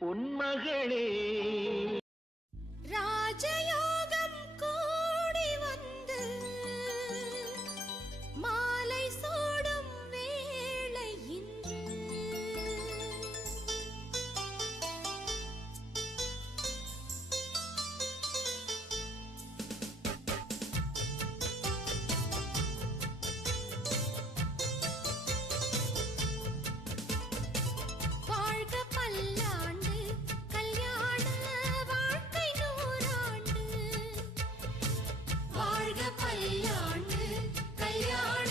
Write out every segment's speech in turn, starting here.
பொன்மகளே. ராஜயோகம் கூடி வந்து மாலை சூடும் வேளை இன்று. வாழ்க பல்லாண்டு கல்யாண வாழ்க்கை நூறாண்டு. வாழ்க பல்லாண்டு கல்யாண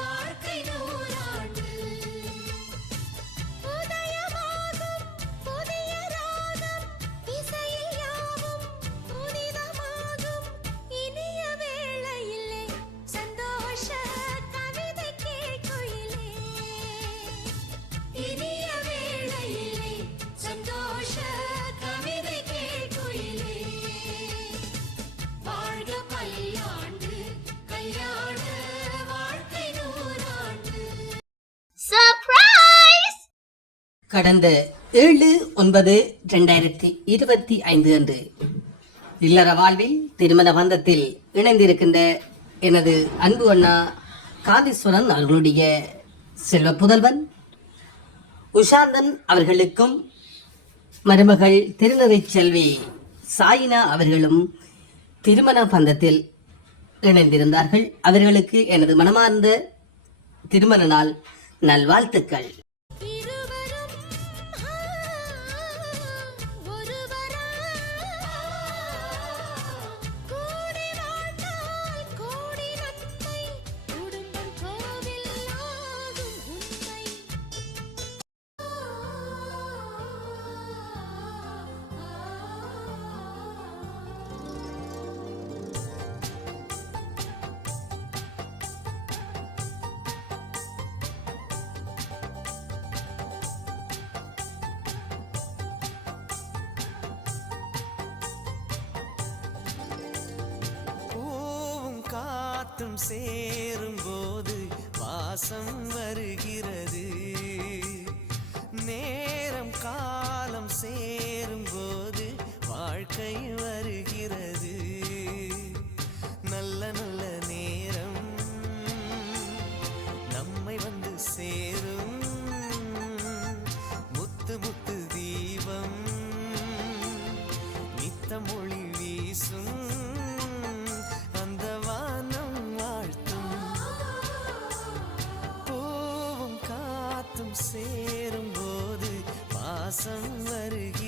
வாழ்க்கை நூறாண்டு. உதயமாகும் புதிய ராகம் இசையில் யாவும் புனிதமாகும் இனிய வேளையிலே சந்தோஷ கவிதை கேட்குயிலே. இனிய வேளையிலே சந்தோஷ கவிதை கேட்குயிலே. வாழ்க பல்லாண்டு கல்யாண வாழ்க்கை நூறாண்டு. சர்ப்ரைஸ்! கடந்த 7/9/2025 அன்று இல்லற வாழ்வில் திருமண பந்தத்தில் இணைந்திருக்கின்ற எனது அன்பு அண்ணா காதீஸ்வரன் அவர்களுடைய செல்வ புதல்வன் உஷாந்தன் அவர்களுக்கும் மருமகள் திருநிறை செல்வி சாயினா அவர்களும் திருமண பந்தத்தில் இணைந்திருந்தார்கள். அவர்களுக்கு எனது மனமார்ந்த திருமண நாள் நல்வாழ்த்துக்கள். இருவரும் ஒருவரா கூடி வாழ்ந்தால் கோடி நன்மை. குடும்பம் கோவில் ஆகும் உண்மை. பூவும் காத்தும் சேரும் போது வாசம் வருகிறது. நேரம் காலம் சேரும் போது வாழ்க்கை வருகிறது. நல்ல நல்ல நேரம் நம்மை வந்து சேரும். முத்து முத்து தீபம் நித்தம் ஒளி வீசும். அந்த வானம் வாழ்த்தும். பூவும் காத்தும் சேரும் போது வாசம் வருகிறது.